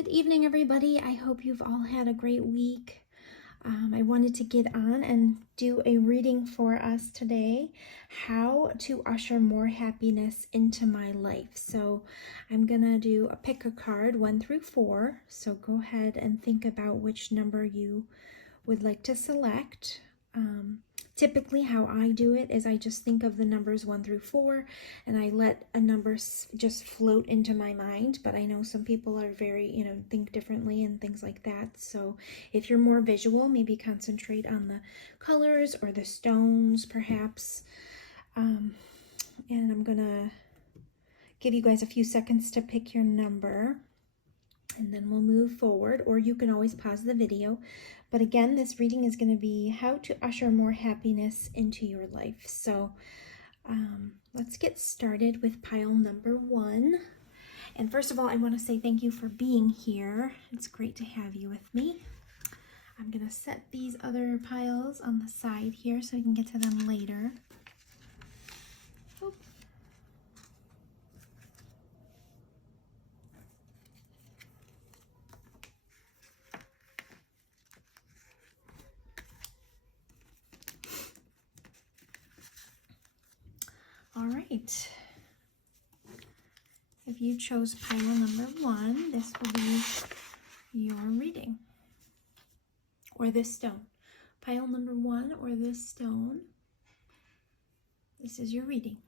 Good evening, everybody. I hope you've all had a great week. I wanted to get on and do a reading for us today, how to usher more happiness into my life. So I'm going to do a pick a card 1 through 4. So go ahead and think about which number you would like to select. Typically how I do it is I just think of the numbers 1 through 4 and I let a number just float into my mind, but I know some people are very, think differently and things like that. So if you're more visual, maybe concentrate on the colors or the stones perhaps. And I'm gonna give you guys a few seconds to pick your number and then we'll move forward, or you can always pause the video. But again, this reading is going to be how to usher more happiness into your life. So let's get started with pile number 1. And first of all, I want to say thank you for being here. It's great to have you with me. I'm going to set these other piles on the side here so we can get to them later. Oop. All right. If you chose pile number 1, this will be your reading. Or this stone. Pile number 1 or this stone. This is your reading.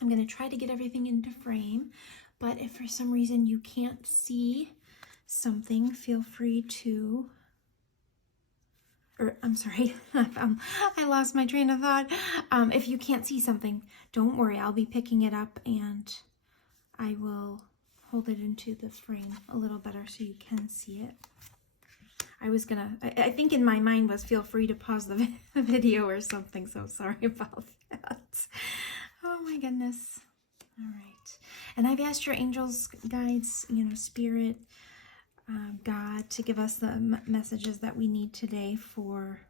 I'm going to try to get everything into frame, but if for some reason you can't see something, feel free to, I'm sorry, I lost my train of thought. If you can't see something, don't worry, I'll be picking it up and I will hold it into the frame a little better so you can see it. I think in my mind was feel free to pause the video or something, so sorry about that. Oh my goodness. All right. And I've asked your angels, guides, spirit, God to give us the messages that we need today for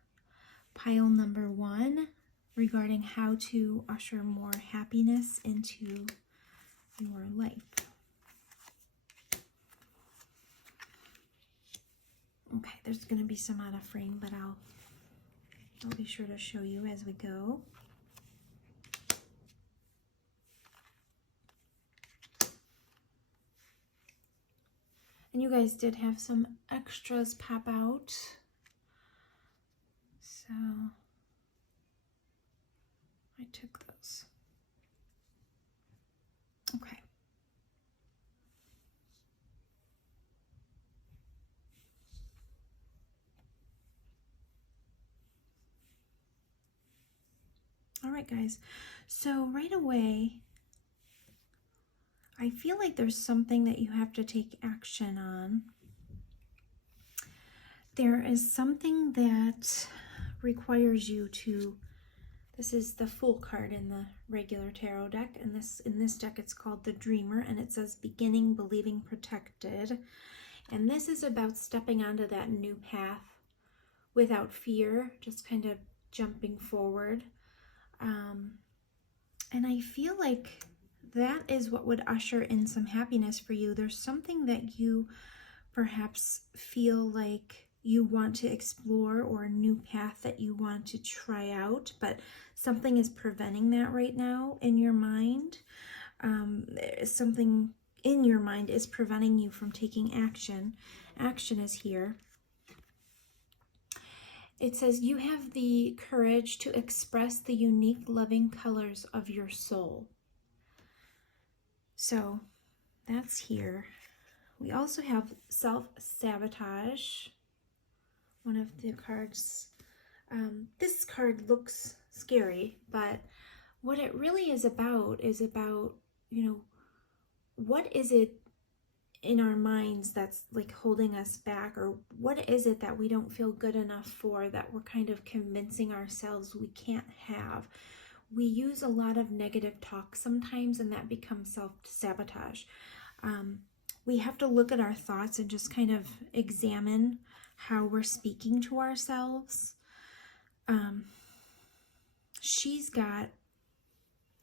pile number 1 regarding how to usher more happiness into your life. Okay, there's going to be some out of frame, but I'll be sure to show you as we go. And you guys did have some extras pop out. So I took those. Okay. All right, guys. So right away, I feel like there's something that you have to take action on. There is something that requires you to, this is the Fool card in the regular tarot deck, and in this deck it's called the Dreamer, and it says beginning, believing, protected. And this is about stepping onto that new path without fear, just kind of jumping forward. And I feel like that is what would usher in some happiness for you. There's something that you perhaps feel like you want to explore, or a new path that you want to try out, but something is preventing that right now in your mind. Something in your mind is preventing you from taking action. Action is here. It says you have the courage to express the unique loving colors of your soul. So that's here. We also have self-sabotage, one of the cards. This card looks scary, but what it really is about, what is it in our minds that's like holding us back, or what is it that we don't feel good enough for, that we're kind of convincing ourselves we can't have. We use a lot of negative talk sometimes, and that becomes self-sabotage. We have to look at our thoughts and just kind of examine how we're speaking to ourselves. She's got,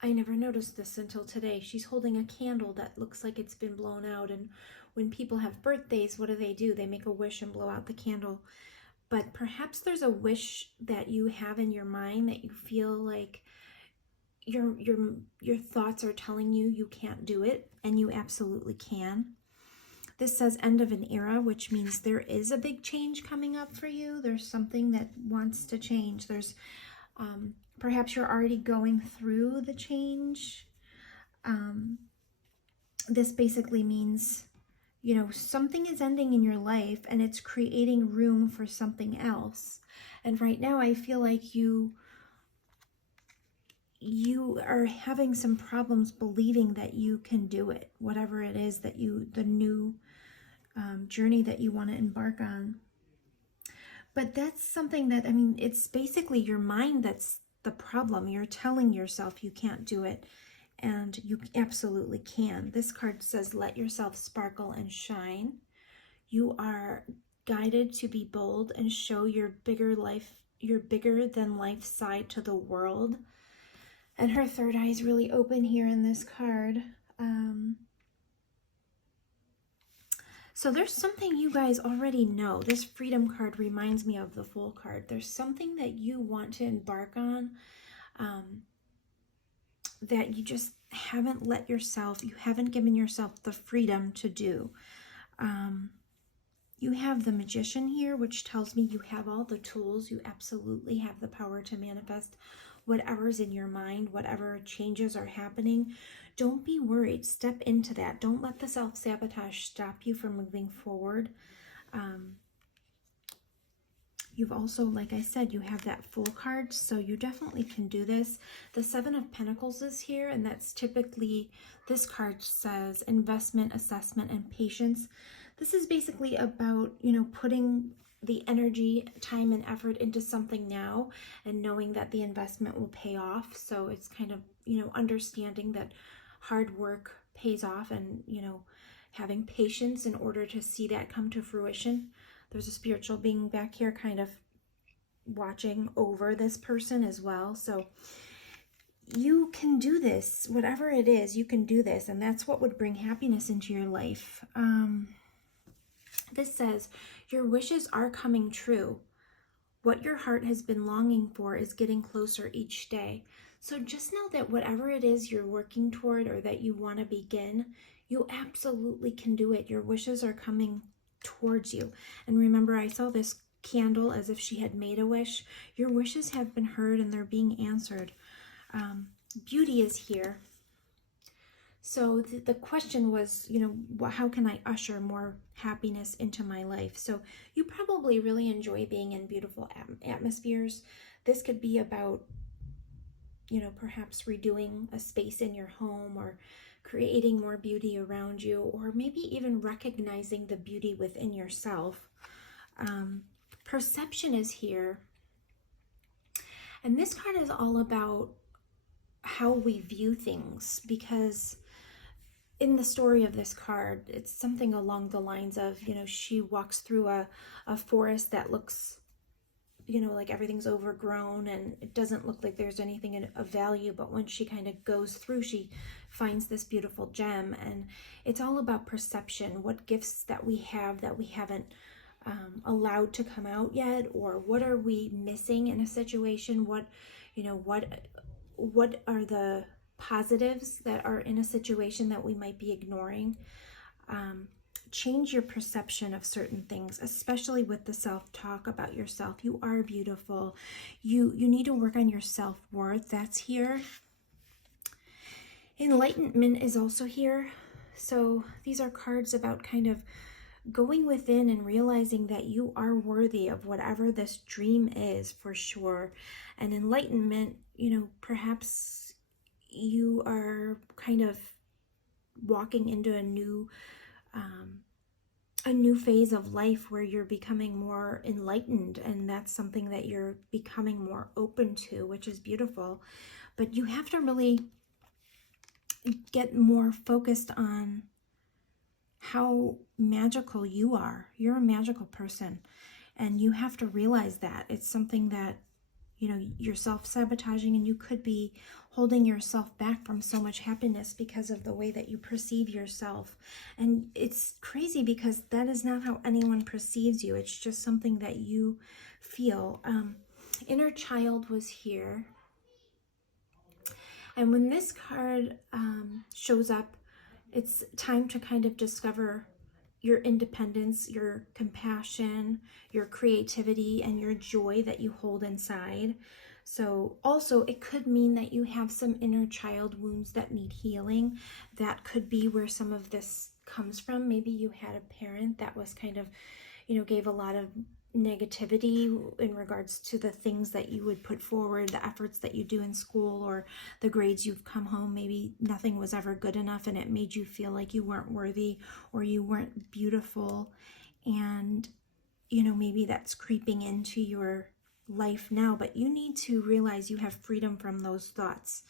I never noticed this until today, she's holding a candle that looks like it's been blown out. And when people have birthdays, what do? They make a wish and blow out the candle. But perhaps there's a wish that you have in your mind that you feel like your thoughts are telling you you can't do it, and you absolutely can. This says end of an era, which means there is a big change coming up for you. There's something that wants to change. There's perhaps you're already going through the change. This basically means, you know, something is ending in your life and it's creating room for something else. And right now I feel like you are having some problems believing that you can do it, whatever it is that the new journey that you want to embark on. But that's something that, I mean, it's basically your mind that's the problem. You're telling yourself you can't do it, and you absolutely can. This card says, let yourself sparkle and shine. You are guided to be bold and show your bigger than life side to the world. And her third eye is really open here in this card. So there's something you guys already know. This freedom card reminds me of the Fool card. There's something that you want to embark on that you just haven't let yourself, you haven't given yourself the freedom to do. You have the Magician here, which tells me you have all the tools. You absolutely have the power to manifest whatever's in your mind, whatever changes are happening. Don't be worried. Step into that. Don't let the self-sabotage stop you from moving forward. You've also, like I said, you have that Fool card, so you definitely can do this. The Seven of Pentacles is here, and that's typically, this card says investment, assessment, and patience. This is basically about, you know, putting the energy, time, and effort into something now and knowing that the investment will pay off. So it's kind of, you know, understanding that hard work pays off, and, you know, having patience in order to see that come to fruition. There's a spiritual being back here kind of watching over this person as well. So you can do this, whatever it is, you can do this. And that's what would bring happiness into your life. This says, your wishes are coming true. What your heart has been longing for is getting closer each day. So just know that whatever it is you're working toward or that you want to begin, you absolutely can do it. Your wishes are coming towards you. And remember, I saw this candle as if she had made a wish. Your wishes have been heard and they're being answered. Beauty is here. So the question was, you know, how can I usher more happiness into my life? So you probably really enjoy being in beautiful atmospheres. This could be about, you know, perhaps redoing a space in your home or creating more beauty around you, or maybe even recognizing the beauty within yourself. Perception is here. And this card is all about how we view things, because in the story of this card, it's something along the lines of, you know, she walks through a forest that looks, you know, like everything's overgrown and it doesn't look like there's anything of value, but when she kind of goes through, she finds this beautiful gem. And it's all about perception, what gifts that we have that we haven't allowed to come out yet, or what are we missing in a situation, what, you know, what are the positives that are in a situation that we might be ignoring. Change your perception of certain things, especially with the self-talk about yourself. You are beautiful. You need to work on your self-worth. That's here. Enlightenment is also here. So these are cards about kind of going within and realizing that you are worthy of whatever this dream is, for sure. And enlightenment, you know, perhaps you are kind of walking into a new phase of life where you're becoming more enlightened, and that's something that you're becoming more open to, which is beautiful. But you have to really get more focused on how magical you are. You're a magical person, and you have to realize that. It's something that, you know, you're self-sabotaging, and you could be holding yourself back from so much happiness because of the way that you perceive yourself. And it's crazy because that is not how anyone perceives you. It's just something that you feel. Inner child was here. And when this card shows up, it's time to kind of discover your independence, your compassion, your creativity, and your joy that you hold inside. So also it could mean that you have some inner child wounds that need healing. That could be where some of this comes from. Maybe you had a parent that was kind of, you know, gave a lot of negativity in regards to the things that you would put forward, the efforts that you do in school, or the grades you've come home. Maybe nothing was ever good enough and it made you feel like you weren't worthy or you weren't beautiful. And, you know, maybe that's creeping into your life now, but you need to realize you have freedom from those thoughts,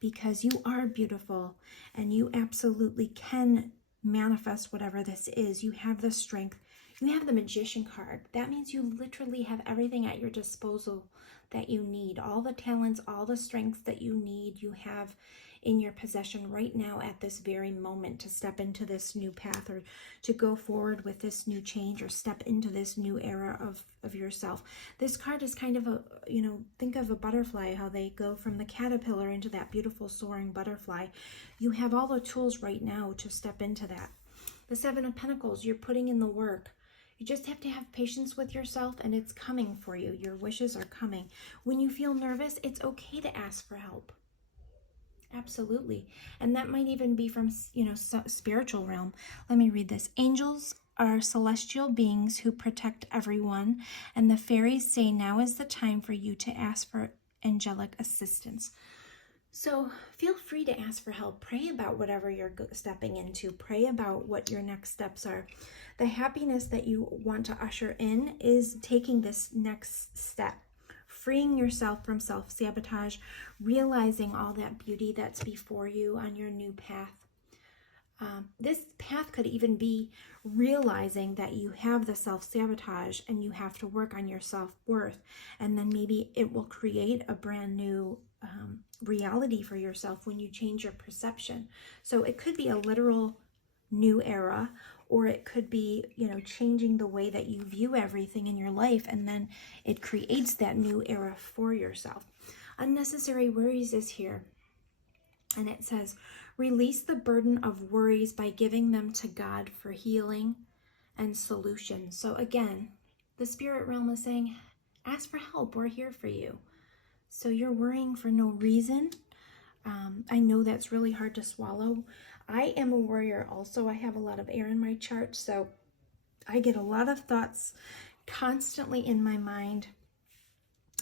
because you are beautiful and you absolutely can manifest whatever this is. You have the strength. You have the Magician card. That means you literally have everything at your disposal that you need. All the talents, all the strengths that you need, you have in your possession right now at this very moment to step into this new path, or to go forward with this new change, or step into this new era of yourself. This card is kind of a, you know, think of a butterfly, how they go from the caterpillar into that beautiful soaring butterfly. You have all the tools right now to step into that. The Seven of Pentacles, you're putting in the work. You just have to have patience with yourself, and it's coming for you. Your wishes are coming. When you feel nervous, it's okay to ask for help. Absolutely. And that might even be from, you know, spiritual realm. Let me read this. Angels are celestial beings who protect everyone, and the fairies say now is the time for you to ask for angelic assistance. So feel free to ask for help. Pray about whatever you're stepping into. Pray about what your next steps are. The happiness that you want to usher in is taking this next step, freeing yourself from self-sabotage, realizing all that beauty that's before you on your new path. This path could even be realizing that you have the self-sabotage and you have to work on your self-worth, and then maybe it will create a brand new reality for yourself when you change your perception. So it could be a literal new era, or it could be, you know, changing the way that you view everything in your life, and then it creates that new era for yourself. Unnecessary worries is here, and it says, release the burden of worries by giving them to God for healing and solutions. So again, the spirit realm is saying, ask for help. We're here for you. So you're worrying for no reason. I know that's really hard to swallow. I am a worrier also. I have a lot of air in my chart, so I get a lot of thoughts constantly in my mind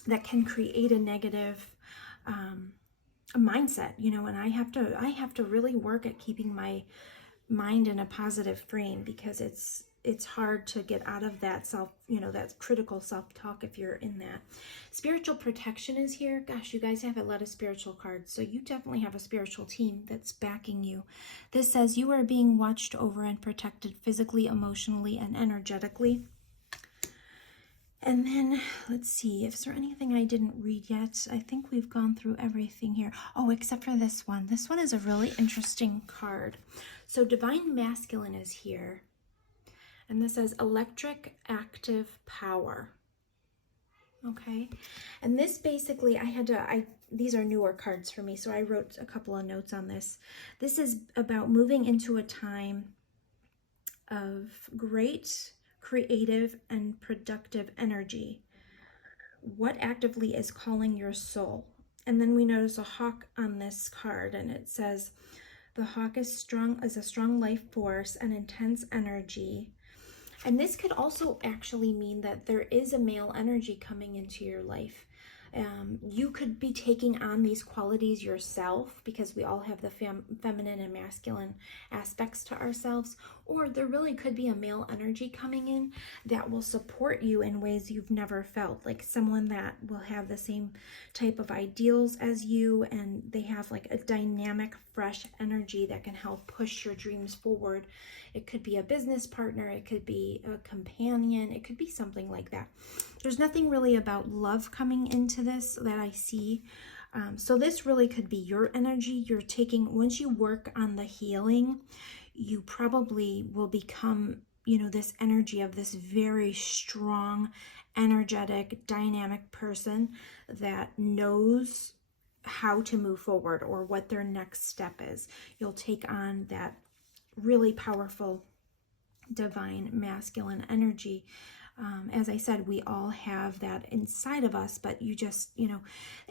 that can create a negative a mindset, you know, and I have to really work at keeping my mind in a positive frame, because it's hard to get out of that self, you know, that critical self-talk if you're in that. Spiritual protection is here. Gosh, you guys have a lot of spiritual cards, so you definitely have a spiritual team that's backing you. This says you are being watched over and protected physically, emotionally, and energetically. And then let's see, if there anything I didn't read yet. I think we've gone through everything here. Oh, except for this one. This one is a really interesting card. So Divine Masculine is here. And this says electric active power. Okay. And this basically, these are newer cards for me, so I wrote a couple of notes on this. This is about moving into a time of great creative and productive energy. What actively is calling your soul? And then we notice a hawk on this card, and it says the hawk is a strong life force and intense energy. And this could also actually mean that there is a male energy coming into your life. You could be taking on these qualities yourself, because we all have the feminine and masculine aspects to ourselves, or there really could be a male energy coming in that will support you in ways you've never felt, like someone that will have the same type of ideals as you, and they have like a dynamic, fresh energy that can help push your dreams forward. It could be a business partner, it could be a companion, it could be something like that. There's nothing really about love coming into this that I see. So this really could be your energy you're taking. Once you work on the healing, you probably will become, this energy of this very strong, energetic, dynamic person that knows how to move forward or what their next step is. You'll take on that really powerful divine masculine energy. As I said, we all have that inside of us, but you just,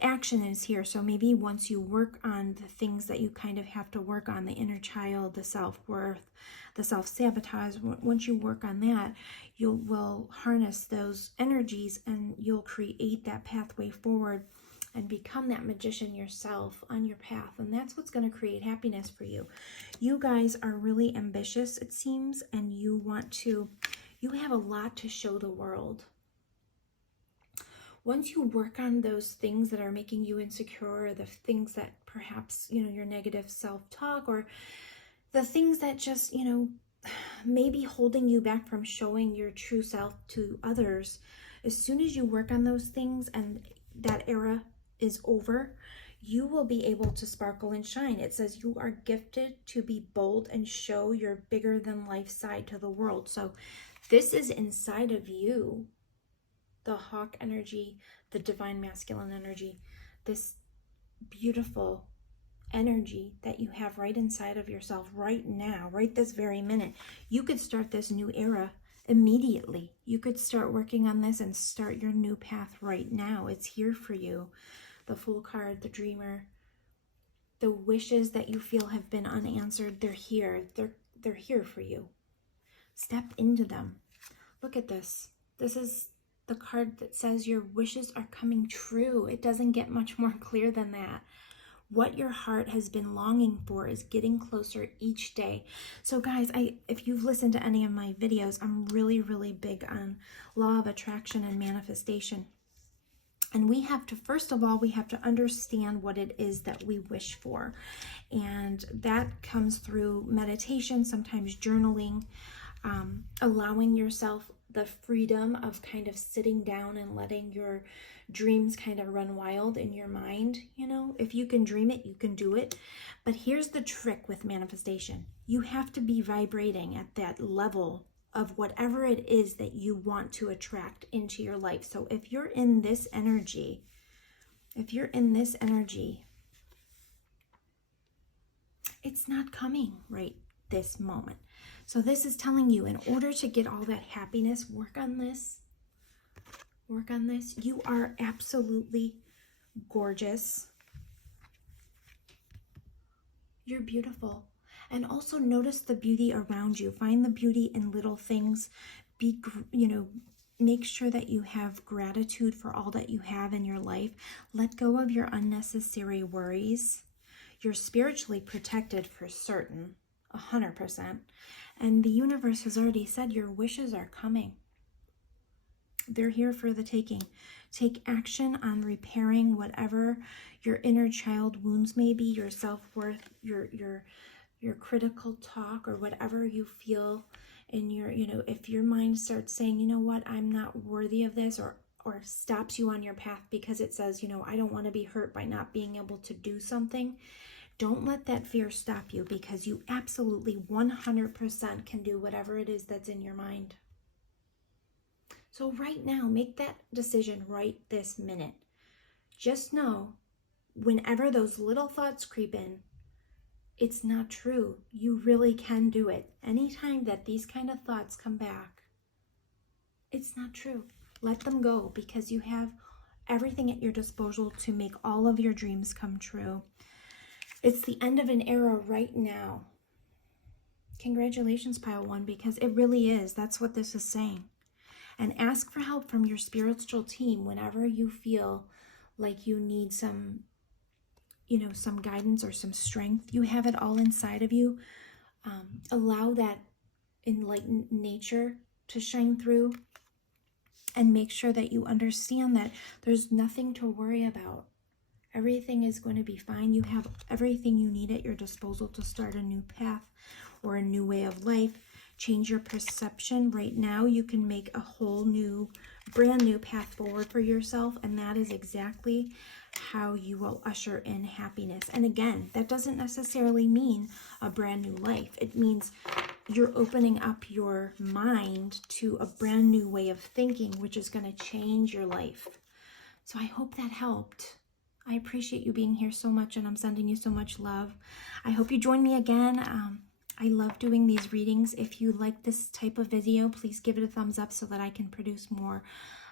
action is here. So maybe once you work on the things that you kind of have to work on, the inner child, the self-worth, the self-sabotage, once you work on that, you will harness those energies and you'll create that pathway forward and become that magician yourself on your path. And that's what's going to create happiness for you. You guys are really ambitious, it seems, and you have a lot to show the world. Once you work on those things that are making you insecure, or the things that perhaps, your negative self-talk, or the things that just, maybe holding you back from showing your true self to others, as soon as you work on those things and that era is over, you will be able to sparkle and shine. It says you are gifted to be bold and show your bigger than life side to the world. So this is inside of you, the hawk energy, the divine masculine energy, this beautiful energy that you have right inside of yourself right now, right this very minute. You could start this new era immediately. You could start working on this and start your new path right now. It's here for you. The Fool card, the Dreamer, the wishes that you feel have been unanswered, they're here. They're here for you. Step into them. Look at this. This is the card that says your wishes are coming true. It doesn't get much more clear than that. What your heart has been longing for is getting closer each day. So guys, if you've listened to any of my videos, I'm really, really big on law of attraction and manifestation. And we have to, first of all, we have to understand what it is that we wish for. And that comes through meditation, sometimes journaling, allowing yourself the freedom of kind of sitting down and letting your dreams kind of run wild in your mind. If you can dream it, you can do it. But here's the trick with manifestation. You have to be vibrating at that level of whatever it is that you want to attract into your life. So if you're in this energy, it's not coming right this moment. So this is telling you, in order to get all that happiness, work on this. You are absolutely gorgeous. You're beautiful. And also notice the beauty around you. Find the beauty in little things. Make sure that you have gratitude for all that you have in your life. Let go of your unnecessary worries. You're spiritually protected for certain, 100%. And the universe has already said your wishes are coming. They're here for the taking. Take action on repairing whatever your inner child wounds may be, your self-worth, your critical talk, or whatever you feel in your, if your mind starts saying, you know what, I'm not worthy of this, or stops you on your path because it says, I don't want to be hurt by not being able to do something. Don't let that fear stop you, because you absolutely 100% can do whatever it is that's in your mind. So right now, make that decision right this minute. Just know, whenever those little thoughts creep in, it's not true. You really can do it. Anytime that these kind of thoughts come back, it's not true. Let them go, because you have everything at your disposal to make all of your dreams come true. It's the end of an era right now. Congratulations, Pile 1, because it really is. That's what this is saying. And ask for help from your spiritual team whenever you feel like you need some, some guidance or some strength. You have it all inside of you. Allow that enlightened nature to shine through, and make sure that you understand that there's nothing to worry about. Everything is going to be fine. You have everything you need at your disposal to start a new path or a new way of life. Change your perception. Right now, you can make a whole new, brand new path forward for yourself, and that is exactly how you will usher in happiness. And again, that doesn't necessarily mean a brand new life. It means you're opening up your mind to a brand new way of thinking, which is going to change your life. So I hope that helped. I appreciate you being here so much, and I'm sending you so much love. I hope you join me again. I love doing these readings. If you like this type of video, please give it a thumbs up so that I can produce more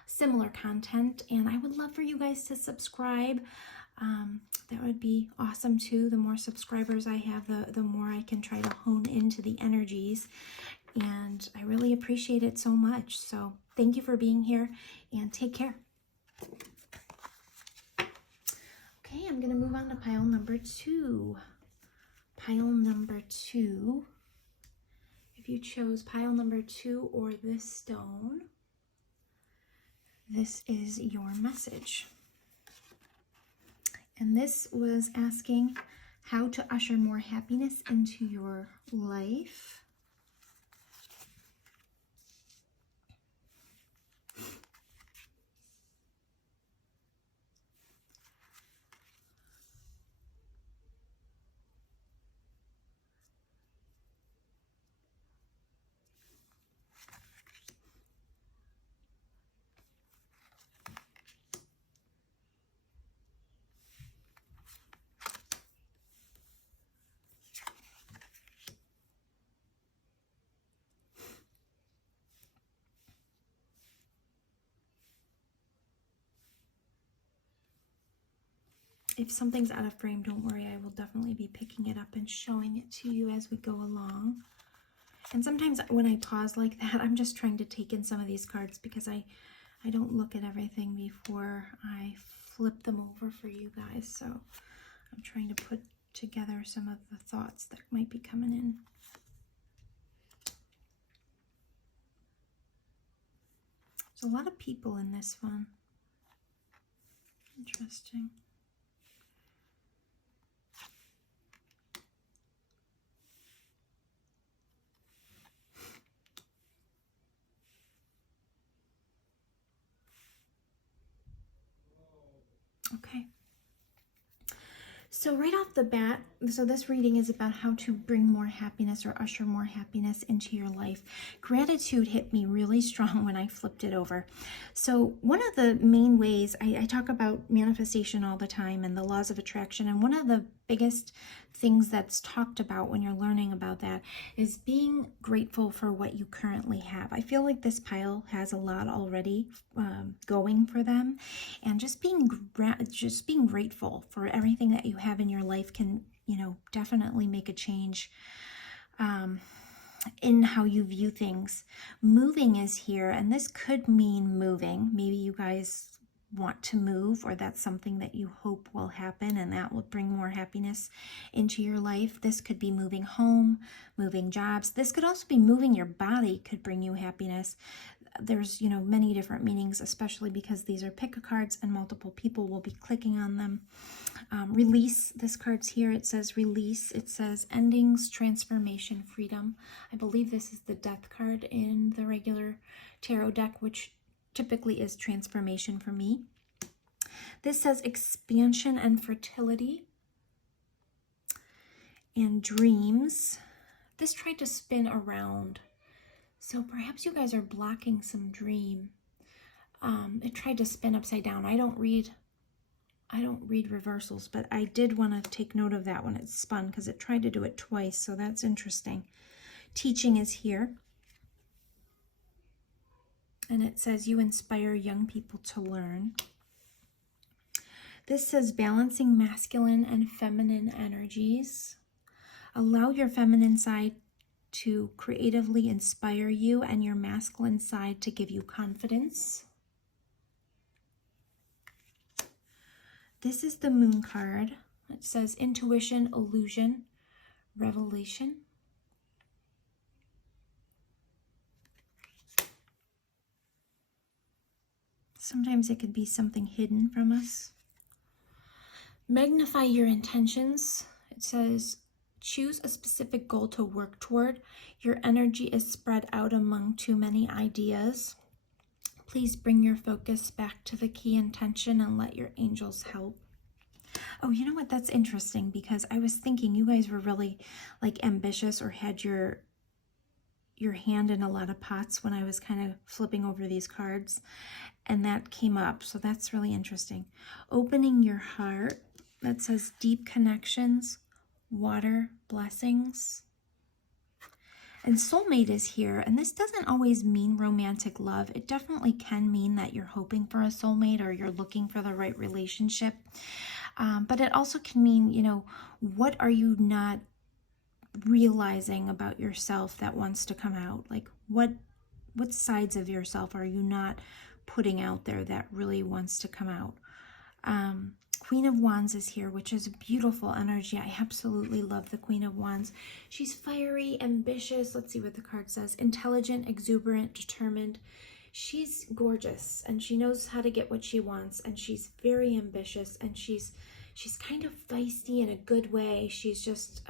similar content. And I would love for you guys to subscribe. That would be awesome too. The more subscribers I have, the more I can try to hone into the energies. And I really appreciate it so much. So thank you for being here, and take care. Okay, I'm going to move on to pile number 2. Pile number 2. If you chose pile number 2 or this stone, this is your message. And this was asking how to usher more happiness into your life. If something's out of frame, don't worry. I will definitely be picking it up and showing it to you as we go along. And sometimes when I pause like that, I'm just trying to take in some of these cards because I don't look at everything before I flip them over for you guys. So I'm trying to put together some of the thoughts that might be coming in. There's a lot of people in this one. Interesting. Okay. So right off the bat, so this reading is about how to bring more happiness or usher more happiness into your life. Gratitude hit me really strong when I flipped it over. So one of the main ways, I talk about manifestation all the time and the laws of attraction, and one of the biggest things that's talked about when you're learning about that is being grateful for what you currently have. I feel like this pile has a lot already going for them, and just being grateful for everything that you have in your life can, definitely make a change in how you view things. Moving is here, and this could mean moving. Maybe you guys want to move, or that's something that you hope will happen, and that will bring more happiness into your life. This could be moving home, moving jobs. This could also be moving your body, could bring you happiness. There's, many different meanings, especially because these are pick a cards and multiple people will be clicking on them. Release, this card's here. It says release. It says endings, transformation, freedom. I believe this is the death card in the regular tarot deck, which typically is transformation for me. This says expansion and fertility and dreams. This tried to spin around. So perhaps you guys are blocking some dream. It tried to spin upside down. I don't read reversals, but I did want to take note of that when it spun because it tried to do it twice. So that's interesting. Teaching is here. And it says you inspire young people to learn. This says balancing masculine and feminine energies. Allow your feminine side to creatively inspire you and your masculine side to give you confidence. This is the Moon card. It says intuition, illusion, revelation. Sometimes it could be something hidden from us. Magnify your intentions. It says choose a specific goal to work toward. Your energy is spread out among too many ideas. Please bring your focus back to the key intention and let your angels help. Oh, you know what? That's interesting, because I was thinking you guys were really like ambitious or had your hand in a lot of pots when I was kind of flipping over these cards, and that came up. So that's really interesting. Opening your heart. That says deep connections, water, blessings. And soulmate is here, and this doesn't always mean romantic love. It definitely can mean that you're hoping for a soulmate or you're looking for the right relationship. But it also can mean, you know, what are you not realizing about yourself that wants to come out? Like what sides of yourself are you not putting out there that really wants to come out? Queen of Wands is here, which is a beautiful energy. I absolutely love the Queen of Wands. She's fiery, ambitious. Let's see what the card says. Intelligent, exuberant, determined. She's gorgeous, and she knows how to get what she wants, and she's very ambitious, and she's kind of feisty in a good way. She's just,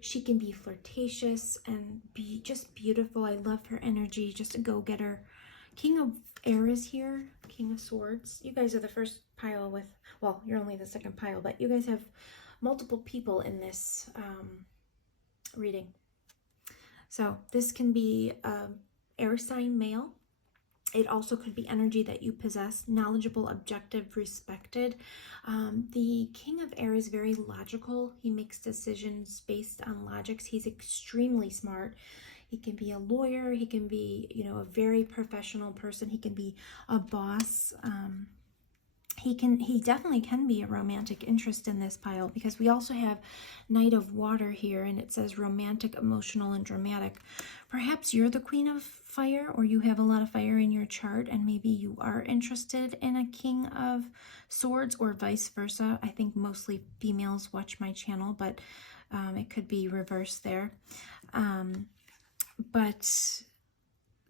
she can be flirtatious and be just beautiful. I love her energy, just a go-getter. King of Air is here, King of Swords. You guys are the first pile with, well, you're only the second pile, but you guys have multiple people in this reading. So this can be air sign male. It also could be energy that you possess, knowledgeable, objective, respected. The King of Air is very logical. He makes decisions based on logics. He's extremely smart. He can be a lawyer. He can be, you know, a very professional person. He can be a boss. He definitely can be a romantic interest in this pile, because we also have Knight of Water here, and it says romantic, emotional, and dramatic. Perhaps you're the Queen of Fire, or you have a lot of fire in your chart, and maybe you are interested in a King of Swords, or vice versa. I think mostly females watch my channel, but it could be reversed there. But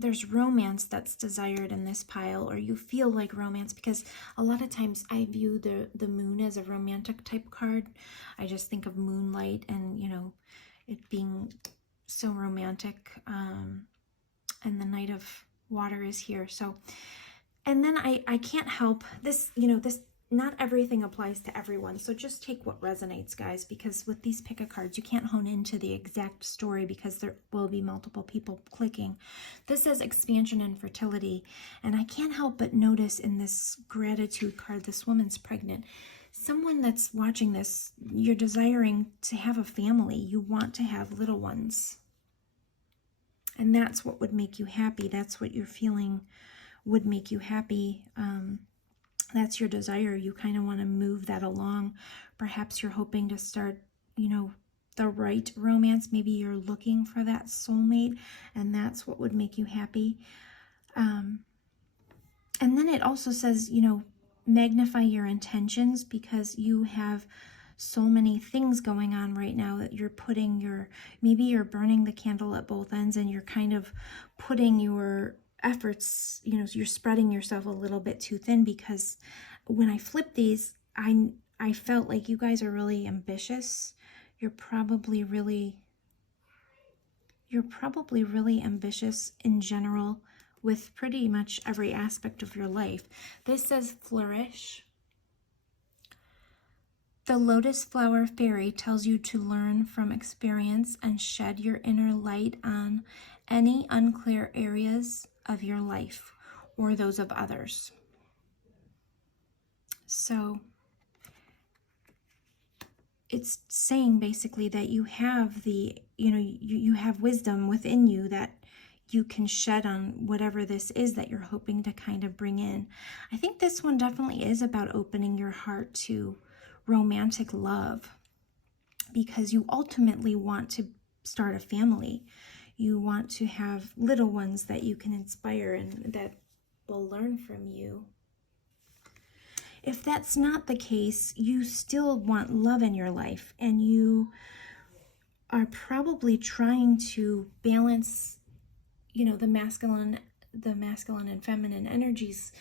there's romance that's desired in this pile, or you feel like romance, because a lot of times I view the moon as a romantic type card. I just think of moonlight and, you know, it being so romantic. And the Knight of Water is here. So, and then I can't help this, you know, this, not everything applies to everyone. So just take what resonates, guys, because with these pick-a cards, you can't hone into the exact story because there will be multiple people clicking. This says expansion and fertility. And I can't help but notice in this gratitude card, this woman's pregnant. Someone that's watching this, you're desiring to have a family. You want to have little ones. And that's what would make you happy. That's what you're feeling would make you happy. That's your desire. You kind of want to move that along. Perhaps you're hoping to start, you know, the right romance. Maybe you're looking for that soulmate, and that's what would make you happy. And then it also says, you know, magnify your intentions, because you have so many things going on right now that you're putting your, maybe you're burning the candle at both ends, and you're kind of putting your efforts, you know, you're spreading yourself a little bit too thin, because when I flip these, I felt like you guys are really ambitious. You're probably really ambitious in general with pretty much every aspect of your life. This says flourish. The lotus flower fairy tells you to learn from experience and shed your inner light on any unclear areas of your life or those of others. So it's saying basically that you have the, you know, you have wisdom within you that you can shed on whatever this is that you're hoping to kind of bring in. I think this one definitely is about opening your heart to romantic love, because you ultimately want to start a family. You want to have little ones that you can inspire and that will learn from you. if that's not the case, you still want love in your life, and you are probably trying to balance, the masculine and feminine energies,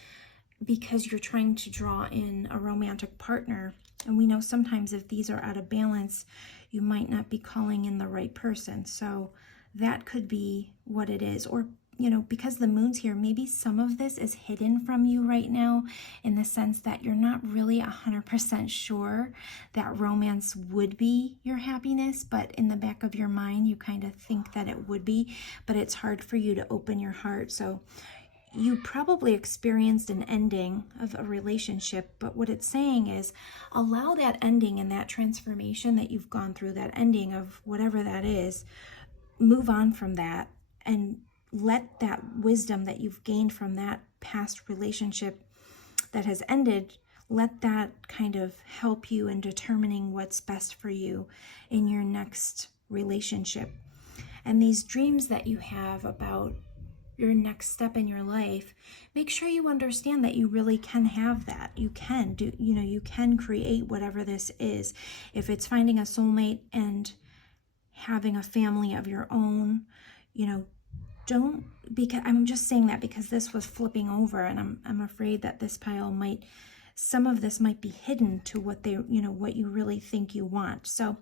because you're trying to draw in a romantic partner. And we know sometimes if these are out of balance, you might not be calling in the right person. So that could be what it is. Or, because the moon's here, maybe some of this is hidden from you right now, in the sense that you're not really 100% sure that romance would be your happiness, but in the back of your mind, you kind of think that it would be, but it's hard for you to open your heart. So you probably experienced an ending of a relationship, but what it's saying is allow that ending and that transformation that you've gone through, that ending of whatever that is, move on from that, and let that wisdom that you've gained from that past relationship that has ended, let that kind of help you in determining what's best for you in your next relationship. And these dreams that you have about your next step in your life, make sure you understand that you really can have that. You can do, you can create whatever this is. If it's finding a soulmate and having a family of your own, don't, because I'm just saying that because this was flipping over, and I'm afraid that this pile some of this might be hidden to what what you really think you want. So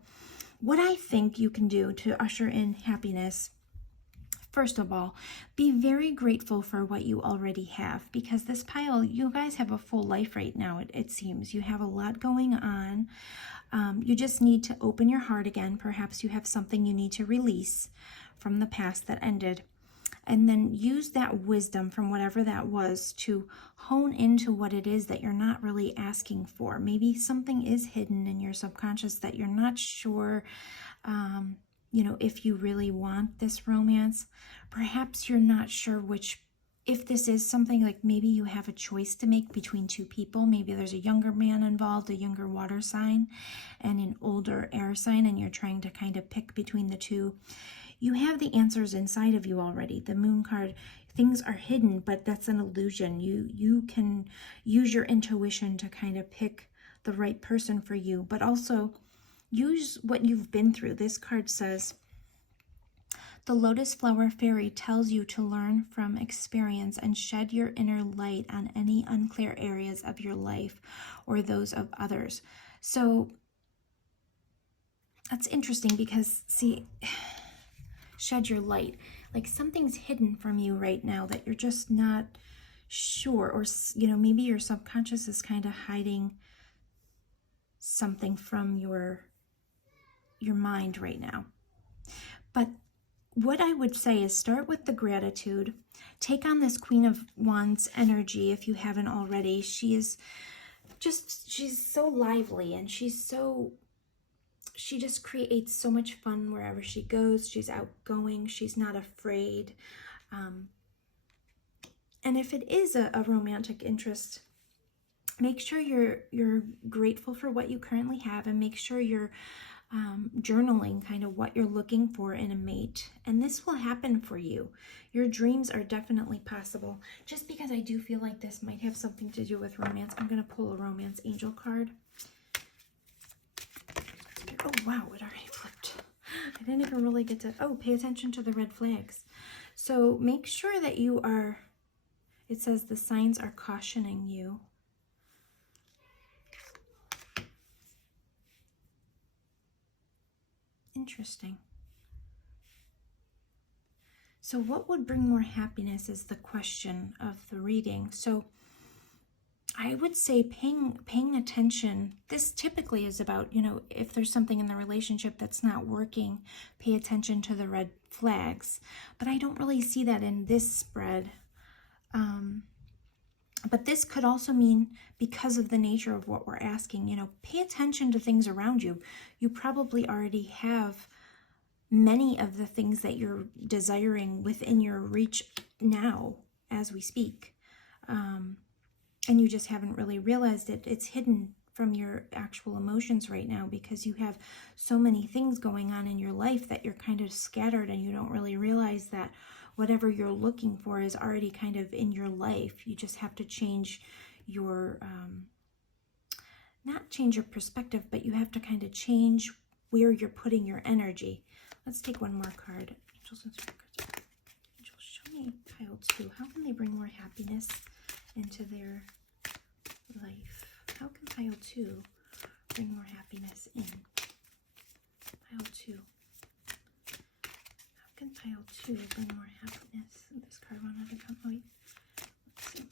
what I think you can do to usher in happiness, first of all, be very grateful for what you already have, because this pile, you guys have a full life right now, it seems. You have a lot going on. You just need to open your heart again. Perhaps you have something you need to release from the past that ended. And then use that wisdom from whatever that was to hone into what it is that you're not really asking for. Maybe something is hidden in your subconscious that you're not sure, if you really want this romance. Perhaps you're not sure if this is something like, maybe you have a choice to make between two people. Maybe there's a younger man involved, a younger water sign, and an older air sign, and you're trying to kind of pick between the two. You have the answers inside of you already. The moon card, things are hidden, but that's an illusion. You can use your intuition to kind of pick the right person for you, but also use what you've been through. This card says, the Lotus Flower Fairy tells you to learn from experience and shed your inner light on any unclear areas of your life or those of others. So that's interesting because, see, shed your light. Like something's hidden from you right now that you're just not sure, or maybe your subconscious is kind of hiding something from your mind right now. But what I would say is start with the gratitude. Take on this Queen of Wands energy if you haven't already. She's so lively, and she just creates so much fun wherever she goes. She's outgoing. She's not afraid. And if it is a romantic interest, make sure you're grateful for what you currently have, and make sure you're journaling kind of what you're looking for in a mate. And this will happen for you. Your dreams are definitely possible. Just because I do feel like this might have something to do with romance, I'm going to pull a romance angel card. Oh, wow, it already flipped. I didn't even really get to, pay attention to the red flags. So make sure that you are, it says the signs are cautioning you. Interesting. So what would bring more happiness is the question of the reading. So I would say paying attention. This typically is about, if there's something in the relationship that's not working, pay attention to the red flags. But I don't really see that in this spread. But this could also mean, because of the nature of what we're asking, pay attention to things around you. You probably already have many of the things that you're desiring within your reach now as we speak. And you just haven't really realized it. It's hidden from your actual emotions right now because you have so many things going on in your life that you're kind of scattered, and you don't really realize that whatever you're looking for is already kind of in your life. You just have to change your not change your perspective, but you have to kind of change where you're putting your energy. Let's take one more card. Angels and Spirit cards. Angels, show me pile 2. How can they bring more happiness into their life? How can pile 2 bring more happiness in? Pile 2. How can pile 2 bring more happiness? This card wanted to come. Oh, wait. Let's see.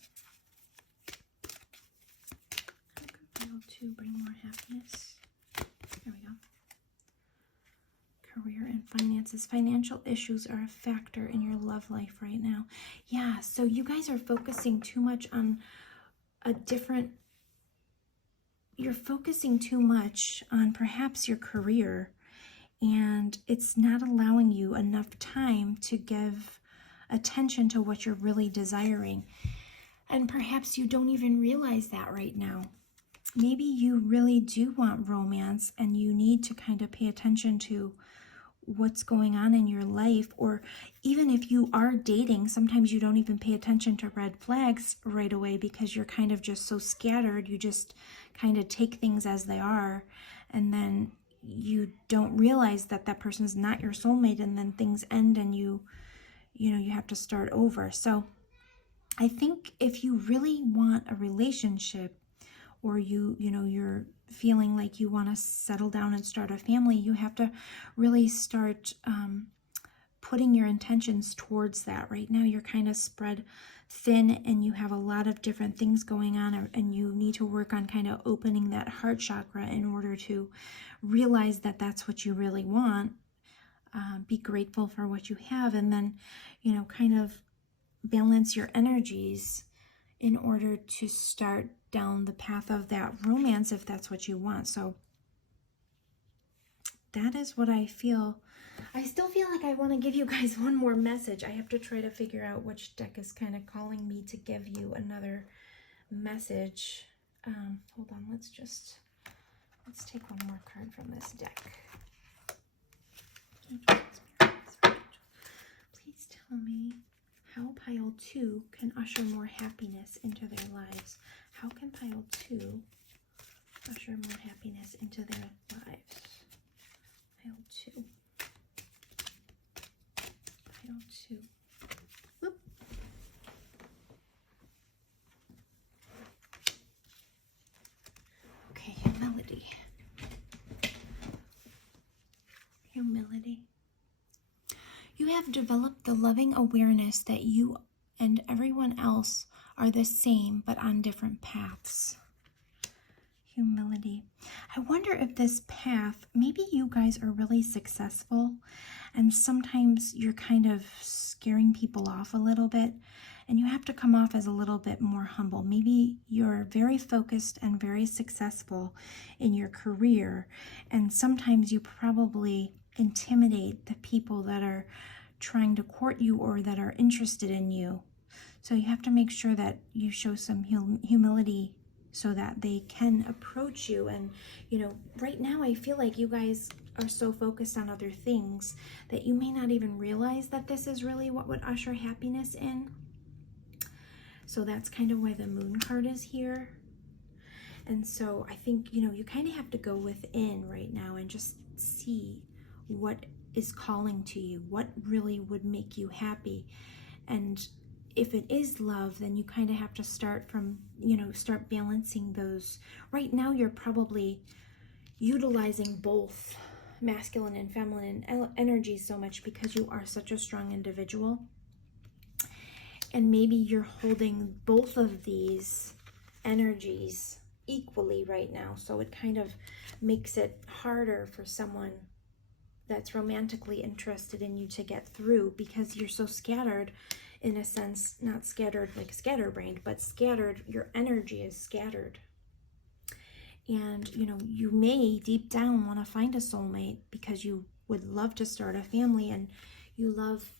How can pile 2 bring more happiness? There we go. Career and finances. Financial issues are a factor in your love life right now. Yeah, so you guys are focusing too much on you're focusing too much on perhaps your career, and it's not allowing you enough time to give attention to what you're really desiring. And perhaps you don't even realize that right now. Maybe you really do want romance and you need to kind of pay attention to what's going on in your life. Or even if you are dating, sometimes you don't even pay attention to red flags right away because you're kind of just so scattered. You just kind of take things as they are, and then you don't realize that that person's not your soulmate, and then things end and you have to start over. So I think if you really want a relationship, or you're feeling like you want to settle down and start a family, you have to really start putting your intentions towards that. Right now you're kind of spread thin and you have a lot of different things going on, and you need to work on kind of opening that heart chakra in order to realize that that's what you really want. Be grateful for what you have, and then kind of balance your energies in order to start down the path of that romance if that's what you want. So that is what I feel. I still feel like I want to give you guys one more message. I have to try to figure out which deck is kind of calling me to give you another message. Hold on, let's take one more card from this deck. Please tell me how pile 2 can usher more happiness into their lives. How can pile 2 usher more happiness into their lives? Pile 2. Pile 2. Whoop. Okay, humility. Humility. You have developed the loving awareness that you and everyone else are the same, but on different paths. Humility. I wonder if this path, maybe you guys are really successful, and sometimes you're kind of scaring people off a little bit, and you have to come off as a little bit more humble. Maybe you're very focused and very successful in your career, and sometimes you probably intimidate the people that are trying to court you or that are interested in you. So you have to make sure that you show some humility so that they can approach you. And right now I feel like you guys are so focused on other things that you may not even realize that this is really what would usher happiness in. So that's kind of why the Moon card is here. And so I think you kind of have to go within right now and just see what is calling to you, what really would make you happy. And if it is love, then you kind of have to start from, start balancing those. Right now you're probably utilizing both masculine and feminine energy so much because you are such a strong individual. And maybe you're holding both of these energies equally right now. So it kind of makes it harder for someone that's romantically interested in you to get through because you're so scattered, in a sense, not scattered like scatterbrained, but scattered. Your energy is scattered. And, you may deep down want to find a soulmate because you would love to start a family and you love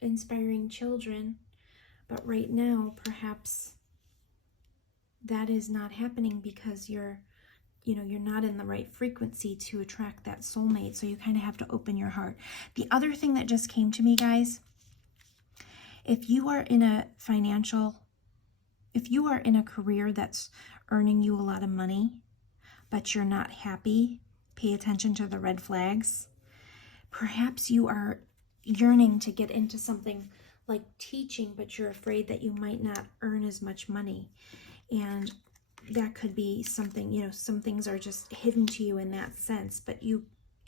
inspiring children. But right now, perhaps that is not happening because you're not in the right frequency to attract that soulmate. So you kind of have to open your heart. The other thing that just came to me, guys, if you are in a career that's earning you a lot of money, but you're not happy. Pay attention to the red flags. Perhaps you are yearning to get into something like teaching, but you're afraid that you might not earn as much money. And that could be something, you know, some things are just hidden to you in that sense. But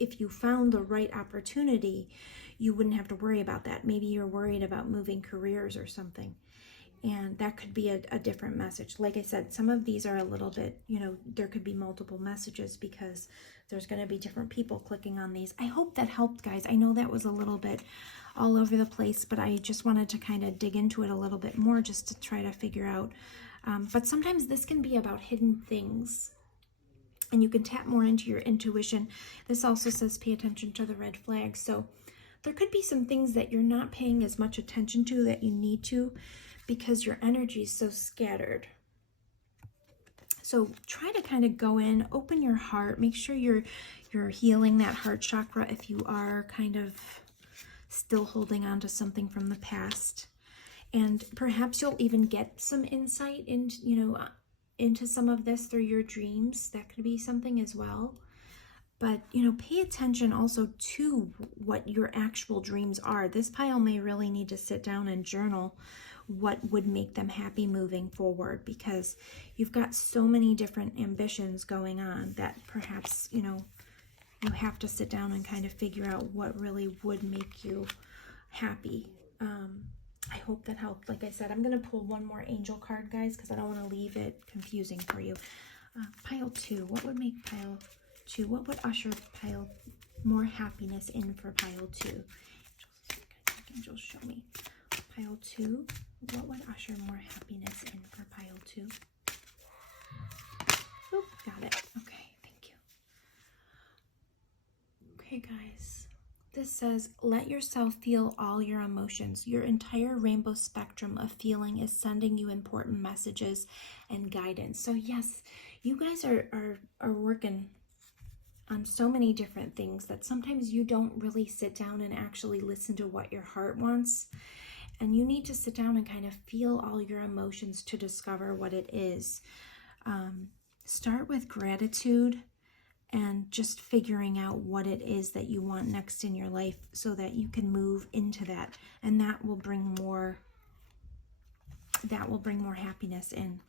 if you found the right opportunity, you wouldn't have to worry about that. Maybe you're worried about moving careers or something. And that could be a different message. Like I said, some of these are a little bit, you know, there could be multiple messages because there's going to be different people clicking on these. I hope that helped, guys. I know that was a little bit all over the place, but I just wanted to kind of dig into it a little bit more just to try to figure out. But sometimes this can be about hidden things, and you can tap more into your intuition. This also says pay attention to the red flags. So there could be some things that you're not paying as much attention to that you need to, because your energy is so scattered. So try to kind of go in, open your heart, make sure you're healing that heart chakra if you are kind of still holding on to something from the past. And perhaps you'll even get some insight into, you know, into some of this through your dreams. That could be something as well. But, you know, pay attention also to what your actual dreams are. This pile may really need to sit down and journal what would make them happy moving forward, because you've got so many different ambitions going on that perhaps, you know, you have to sit down and kind of figure out what really would make you happy. I hope that helped. Like I said, I'm going to pull one more angel card, guys, because I don't want to leave it confusing for you. Pile 2. What would make pile 2? What would usher pile more happiness in for pile 2? Angels, show me. Pile 2. What would usher more happiness in for pile 2? Oh, got it. Okay, thank you. Okay, guys. This says, let yourself feel all your emotions. Your entire rainbow spectrum of feeling is sending you important messages and guidance. So yes, you guys are working on so many different things that sometimes you don't really sit down and actually listen to what your heart wants. And you need to sit down and kind of feel all your emotions to discover what it is. Start with gratitude and just figuring out what it is that you want next in your life so that you can move into that. And that will bring more happiness in.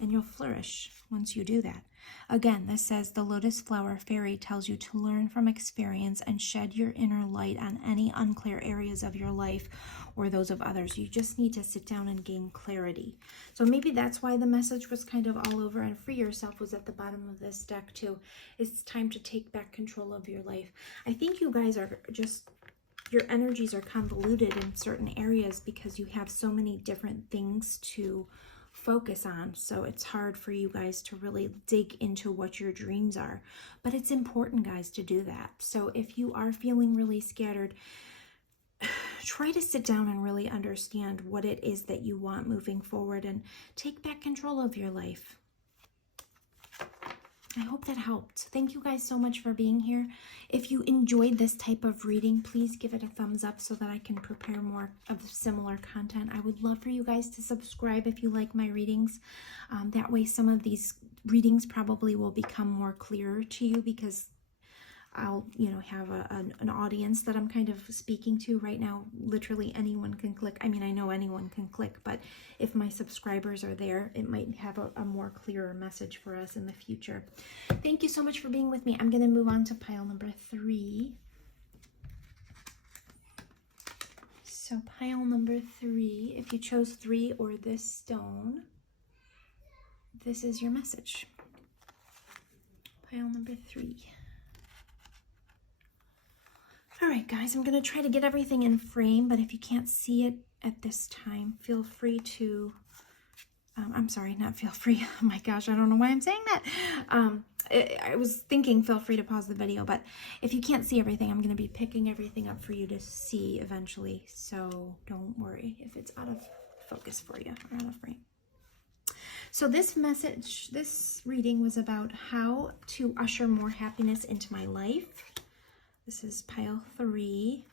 And you'll flourish once you do that. Again, this says the Lotus Flower Fairy tells you to learn from experience and shed your inner light on any unclear areas of your life or those of others. You just need to sit down and gain clarity. So maybe that's why the message was kind of all over, and free yourself was at the bottom of this deck too. It's time to take back control of your life. I think you guys are just, your energies are convoluted in certain areas because you have so many different things to focus on, so it's hard for you guys to really dig into what your dreams are. But it's important, guys, to do that. So if you are feeling really scattered, try to sit down and really understand what it is that you want moving forward and take back control of your life. I hope that helped. Thank you guys so much for being here. If you enjoyed this type of reading, please give it a thumbs up so that I can prepare more of similar content. I would love for you guys to subscribe if you like my readings. That way some of these readings probably will become more clearer to you, because I'll, you know, have an audience that I'm kind of speaking to right now. Literally anyone can click. I mean, I know anyone can click, but if my subscribers are there, it might have a more clearer message for us in the future. Thank you so much for being with me. I'm going to move on to pile number 3. So pile number 3, if you chose 3 or this stone, this is your message. Pile number 3. All right, guys, I'm going to try to get everything in frame, but if you can't see it at this time, feel free to, I'm sorry, not feel free. Oh my gosh, I don't know why I'm saying that. I was thinking feel free to pause the video, but if you can't see everything, I'm going to be picking everything up for you to see eventually. So don't worry if it's out of focus for you or out of frame. So this message, this reading was about how to usher more happiness into my life. This is pile 3.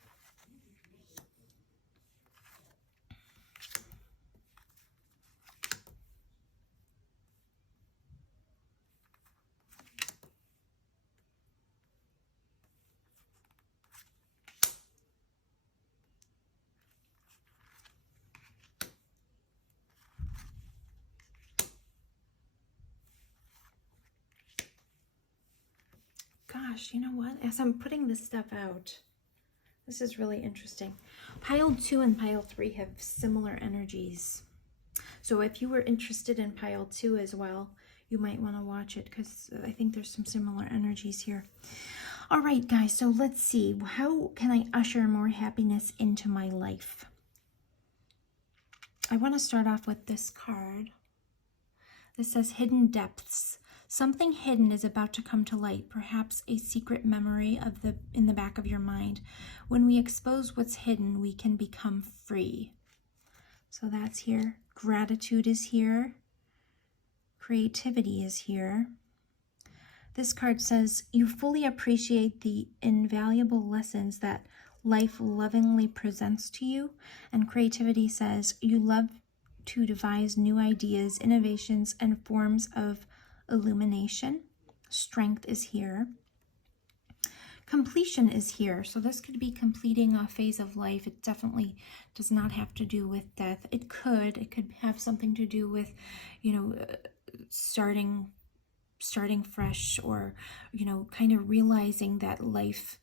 gosh, you know what? As I'm putting this stuff out, this is really interesting. Pile 2 and pile 3 have similar energies. So if you were interested in pile 2 as well, you might want to watch it because I think there's some similar energies here. All right, guys, so let's see. How can I usher more happiness into my life? I want to start off with this card. This says Hidden Depths. Something hidden is about to come to light, perhaps a secret memory in the back of your mind. When we expose what's hidden, we can become free. So that's here. Gratitude is here. Creativity is here. This card says, you fully appreciate the invaluable lessons that life lovingly presents to you. And creativity says, you love to devise new ideas, innovations, and forms of illumination. Strength is here. Completion is here. So this could be completing a phase of life. It definitely does not have to do with death. It could have something to do with, you know, starting fresh, or, you know, kind of realizing that life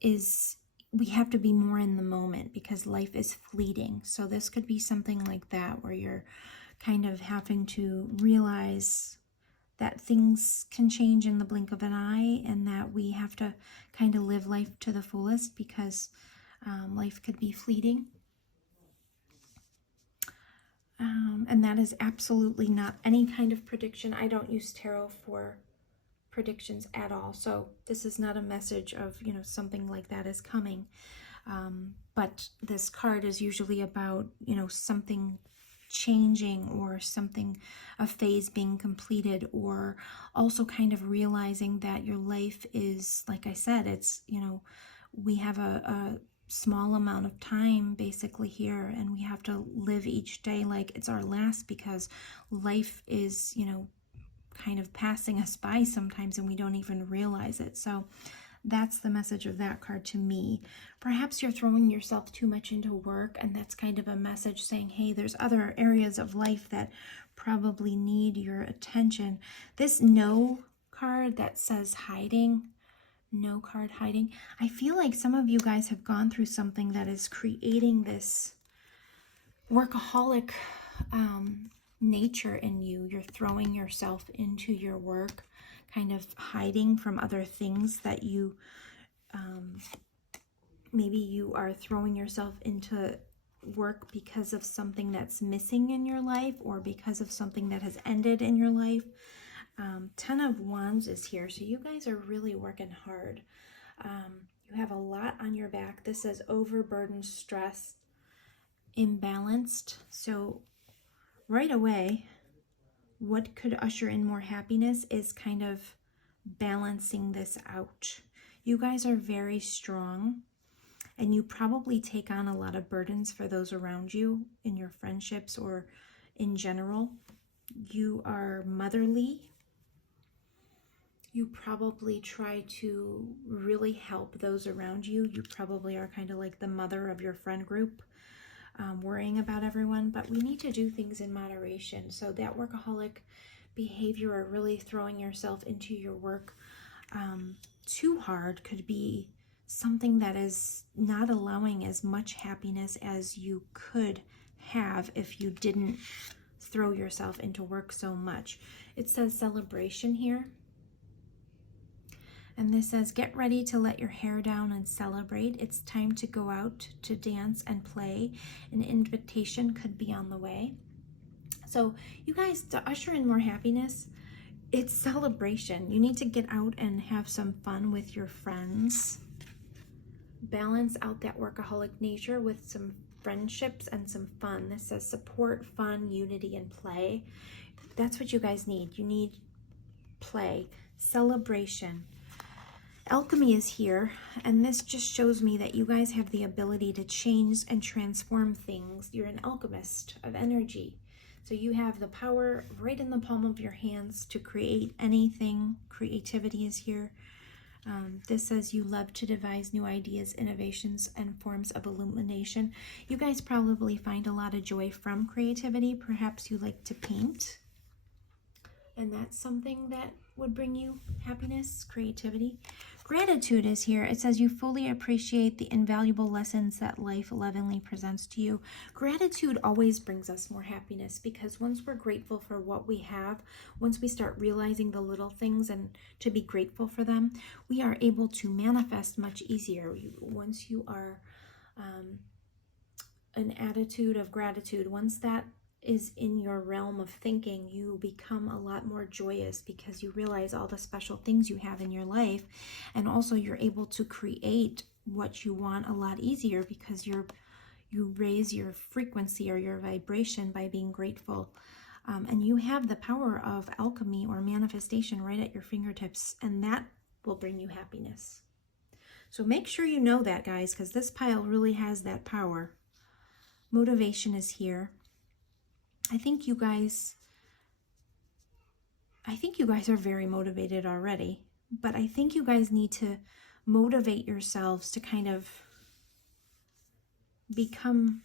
is, we have to be more in the moment because life is fleeting. So this could be something like that, where you're kind of having to realize that things can change in the blink of an eye, and that we have to kind of live life to the fullest because life could be fleeting. And that is absolutely not any kind of prediction. I don't use tarot for predictions at all. So this is not a message of, you know, something like that is coming. But this card is usually about, you know, something changing, or something, a phase being completed, or also kind of realizing that your life is, like I said, it's, you know, we have a small amount of time basically here, and we have to live each day like it's our last, because life is, you know, kind of passing us by sometimes and we don't even realize it. So that's the message of that card to me. Perhaps you're throwing yourself too much into work, and that's kind of a message saying, hey, there's other areas of life that probably need your attention. This no card that says hiding, no card, hiding. I feel like some of you guys have gone through something that is creating this workaholic nature in you. You're throwing yourself into your work, kind of hiding from other things that you, maybe you are throwing yourself into work because of something that's missing in your life, or because of something that has ended in your life. 10 of Wands is here, so you guys are really working hard. You have a lot on your back. This says overburdened, stressed, imbalanced. So right away, what could usher in more happiness is kind of balancing this out. You guys are very strong, and you probably take on a lot of burdens for those around you in your friendships or in general. You are motherly. You probably try to really help those around you. You probably are kind of like the mother of your friend group, worrying about everyone, but we need to do things in moderation. So that workaholic behavior, or really throwing yourself into your work too hard, could be something that is not allowing as much happiness as you could have if you didn't throw yourself into work so much. It says celebration here. And this says, get ready to let your hair down and celebrate. It's time to go out to dance and play. An invitation could be on the way. So you guys, to usher in more happiness, it's celebration. You need to get out and have some fun with your friends. Balance out that workaholic nature with some friendships and some fun. This says support, fun, unity, and play. That's what you guys need. You need play, celebration. Alchemy is here, and this just shows me that you guys have the ability to change and transform things. You're an alchemist of energy. So you have the power right in the palm of your hands to create anything. Creativity is here. This says you love to devise new ideas, innovations, and forms of illumination. You guys probably find a lot of joy from creativity. Perhaps you like to paint, and that's something that would bring you happiness, creativity. Gratitude is here. It says you fully appreciate the invaluable lessons that life lovingly presents to you. Gratitude always brings us more happiness, because once we're grateful for what we have, once we start realizing the little things and to be grateful for them, we are able to manifest much easier. Once you are an attitude of gratitude, once that is in your realm of thinking, you become a lot more joyous, because you realize all the special things you have in your life, and also you're able to create what you want a lot easier, because you raise your frequency or your vibration by being grateful. And you have the power of alchemy or manifestation right at your fingertips, and that will bring you happiness. So make sure you know that, guys, because this pile really has that power. Motivation is here. I think you guys are very motivated already, but I think you guys need to motivate yourselves to kind of become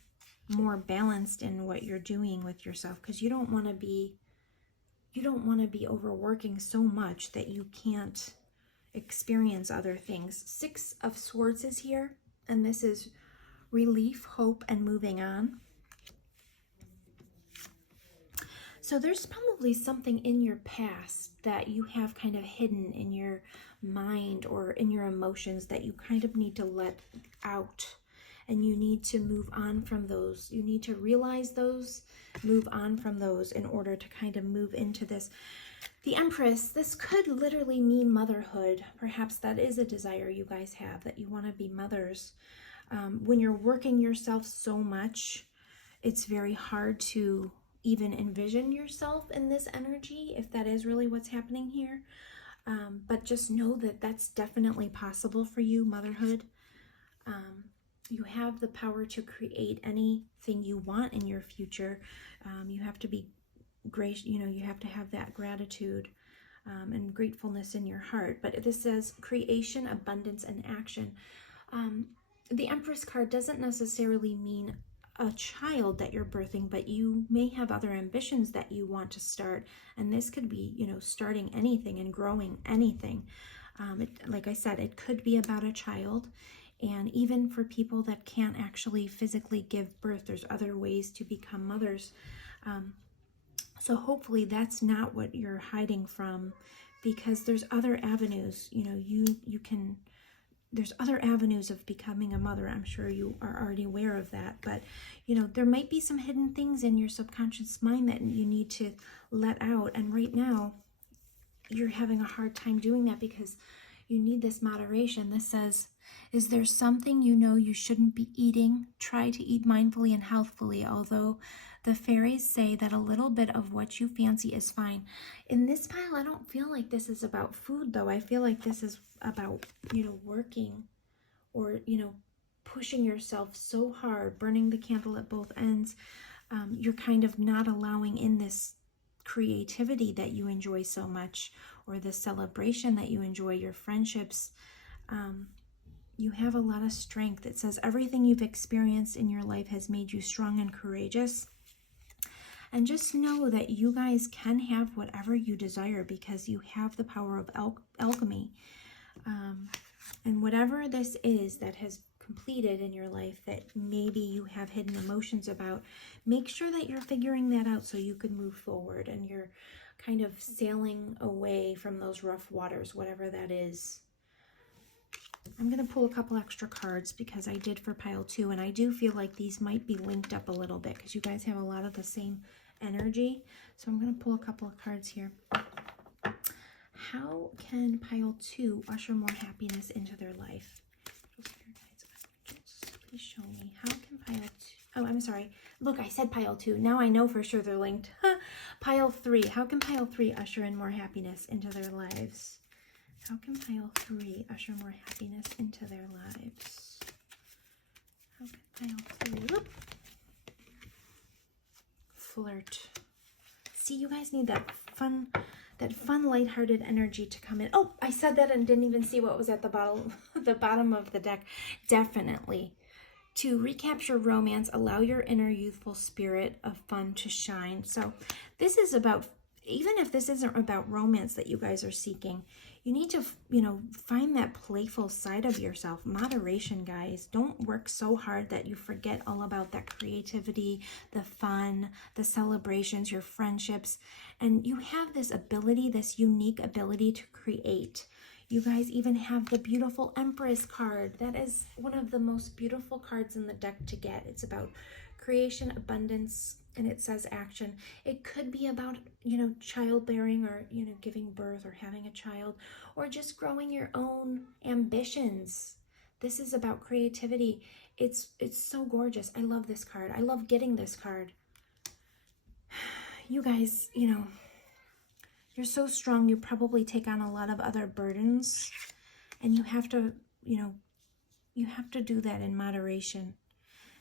more balanced in what you're doing with yourself, because you don't want to be overworking so much that you can't experience other things. 6 of Swords is here, and this is relief, hope, and moving on. So there's probably something in your past that you have kind of hidden in your mind or in your emotions that you kind of need to let out, and you need to move on from those. You need to realize those, move on from those in order to kind of move into this. The Empress, this could literally mean motherhood. Perhaps that is a desire you guys have, that you want to be mothers. When you're working yourself so much, it's very hard to even envision yourself in this energy, if that is really what's happening here. But just know that that's definitely possible for you, motherhood. You have the power to create anything you want in your future. You have to be gracious, you have to have that gratitude and gratefulness in your heart. But this says creation, abundance, and action. The Empress card doesn't necessarily mean a child that you're birthing, but you may have other ambitions that you want to start, and this could be, starting anything and growing anything. Like I said, it could be about a child, and even for people that can't actually physically give birth, there's other ways to become mothers. So hopefully that's not what you're hiding from, because there's other avenues. There's other avenues of becoming a mother. I'm sure you are already aware of that, but there might be some hidden things in your subconscious mind that you need to let out. And right now you're having a hard time doing that because you need this moderation. This says, is there something you shouldn't be eating? Try to eat mindfully and healthfully, although the fairies say that a little bit of what you fancy is fine. In this pile, I don't feel like this is about food, though. I feel like this is about, working or, pushing yourself so hard, burning the candle at both ends. You're kind of not allowing in this creativity that you enjoy so much, or the celebration that you enjoy, your friendships. You have a lot of strength. It says everything you've experienced in your life has made you strong and courageous. And just know that you guys can have whatever you desire, because you have the power of alchemy. And whatever this is that has completed in your life that maybe you have hidden emotions about, make sure that you're figuring that out so you can move forward and you're kind of sailing away from those rough waters, whatever that is. I'm going to pull a couple extra cards because I did for pile 2, and I do feel like these might be linked up a little bit because you guys have a lot of the same energy. So I'm going to pull a couple of cards here. How can pile 2 usher more happiness into their life? Please show me. How can pile 2... Oh, I'm sorry. Look, I said pile 2. Now I know for sure they're linked. Pile 3. How can pile 3 usher in more happiness into their lives? How can pile 3 usher more happiness into their lives? How can pile 3... Whoop. Flirt. See, you guys need that fun, lighthearted energy to come in. Oh, I said that and didn't even see what was at the bottom of the deck. Definitely. To recapture romance, allow your inner youthful spirit of fun to shine. So this is about even if this isn't about romance that you guys are seeking, you need to, you know, find that playful side of yourself. Moderation, guys. Don't work so hard that you forget all about that creativity, the fun, the celebrations, your friendships. And you have this ability, this unique ability to create. You guys even have the beautiful Empress card. That is one of the most beautiful cards in the deck to get. It's about creation, abundance, and it says action. It could be about, you know, childbearing, or, you know, giving birth or having a child, or just growing your own ambitions. This is about creativity. It's so gorgeous. I love this card. I love getting this card. You guys, you know, you're so strong. You probably take on a lot of other burdens, and you have to, you know, you have to do that in moderation.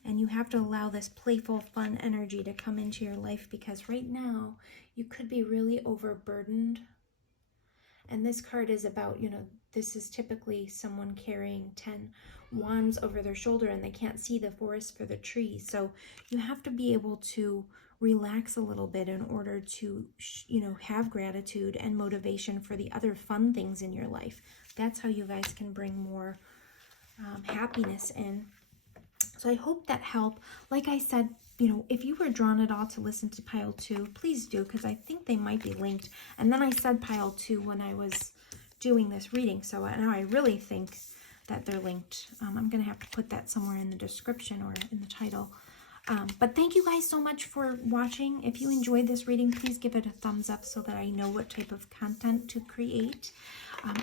And you have to allow this playful, fun energy to come into your life, because right now you could be really overburdened. And this card is about, you know, this is typically someone carrying 10 wands over their shoulder and they can't see the forest for the trees. So you have to be able to relax a little bit in order to, you know, have gratitude and motivation for the other fun things in your life. That's how you guys can bring more happiness in. So I hope that helped. Like I said, you know, if you were drawn at all to listen to pile 2, please do, because I think they might be linked. And then I said pile 2 when I was doing this reading, so now I really think that they're linked. I'm going to have to put that somewhere in the description or in the title. But thank you guys so much for watching. If you enjoyed this reading, please give it a thumbs up so that I know what type of content to create.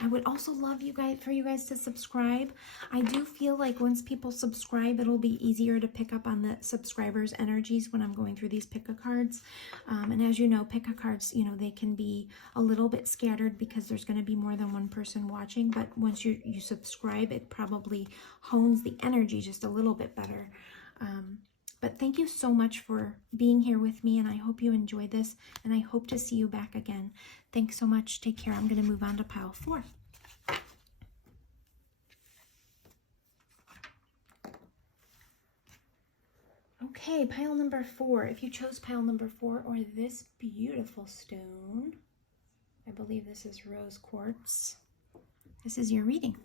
I would also love for you guys to subscribe. I do feel like once people subscribe, it'll be easier to pick up on the subscribers' energies when I'm going through these pick a cards. And as you know, pick a cards, you know, they can be a little bit scattered because there's going to be more than one person watching. But once you subscribe, it probably hones the energy just a little bit better. But thank you so much for being here with me, and I hope you enjoyed this, and I hope to see you back again. Thanks so much. Take care. I'm going to move on to pile 4. Okay, pile number 4. If you chose pile number 4 or this beautiful stone, I believe this is rose quartz, this is your reading.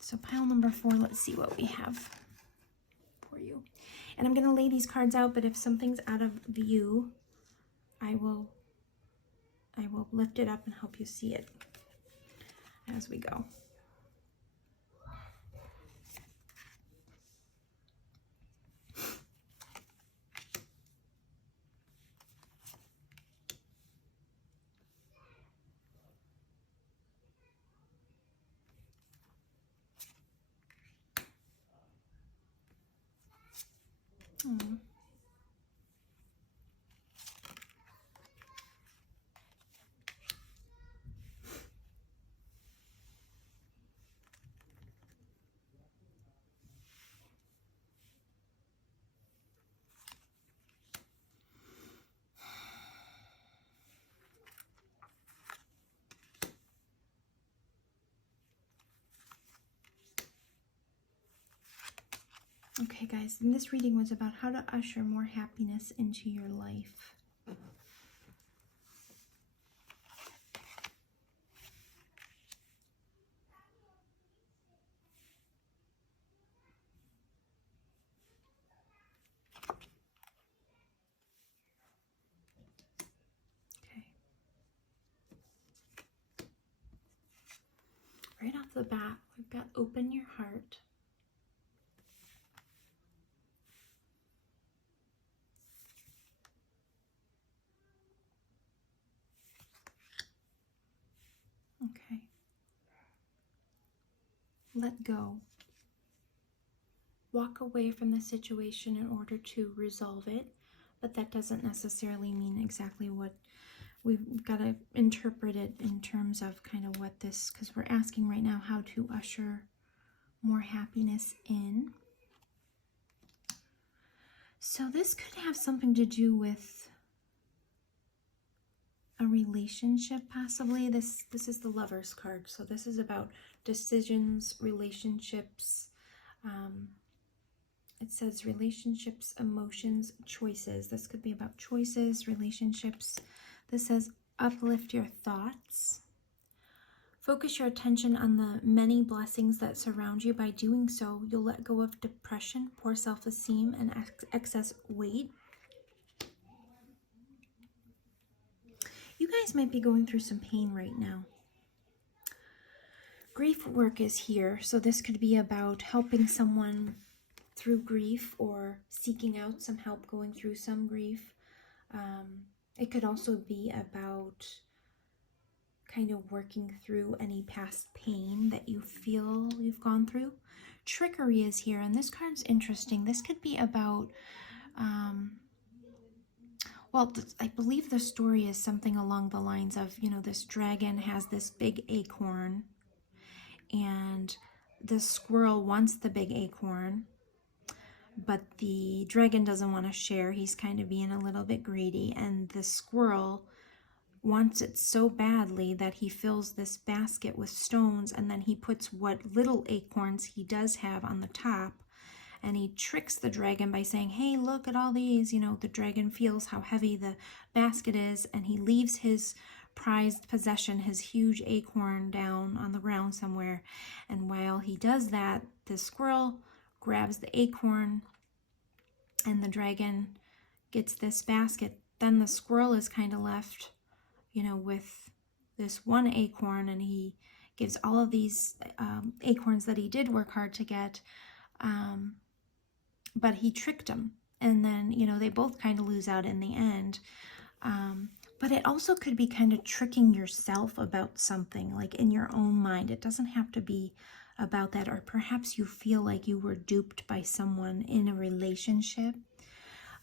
So pile number 4, let's see what we have for you. And I'm going to lay these cards out, but if something's out of view, I will lift it up and help you see it as we go. Okay, guys, and this reading was about how to usher more happiness into your life. Okay. Right off the bat, we've got open your heart. Okay. Let go. Walk away from the situation in order to resolve it, but that doesn't necessarily mean exactly what we've got to interpret it in terms of kind of what this, because we're asking right now how to usher more happiness in. So this could have something to do with a relationship, possibly. This is the Lover's card, so this is about decisions, relationships. It says relationships, emotions, choices. This could be about choices, relationships, This says, uplift your thoughts. Focus your attention on the many blessings that surround you. By doing so, you'll let go of depression, poor self-esteem, and excess weight. You guys might be going through some pain right now. Grief work is here, so this could be about helping someone through grief or seeking out some help going through some grief. It could also be about kind of working through any past pain that you feel you've gone through. Trickery is here, and this card's interesting. This could be about, I believe the story is something along the lines of, this dragon has this big acorn, and the squirrel wants the big acorn, but the dragon doesn't want to share. He's kind of being a little bit greedy, and the squirrel wants it so badly that he fills this basket with stones, and then he puts what little acorns he does have on the top, and he tricks the dragon by saying, hey, look at all these. The dragon feels how heavy the basket is, and he leaves his prized possession, his huge acorn, down on the ground somewhere. And while he does that, the squirrel grabs the acorn, and the dragon gets this basket. Then the squirrel is kind of left with this one acorn, and he gives all of these acorns that he did work hard to get, but he tricked him, and then they both kind of lose out in the end. But it also could be kind of tricking yourself about something, like in your own mind. It doesn't have to be about that, or perhaps you feel like you were duped by someone in a relationship.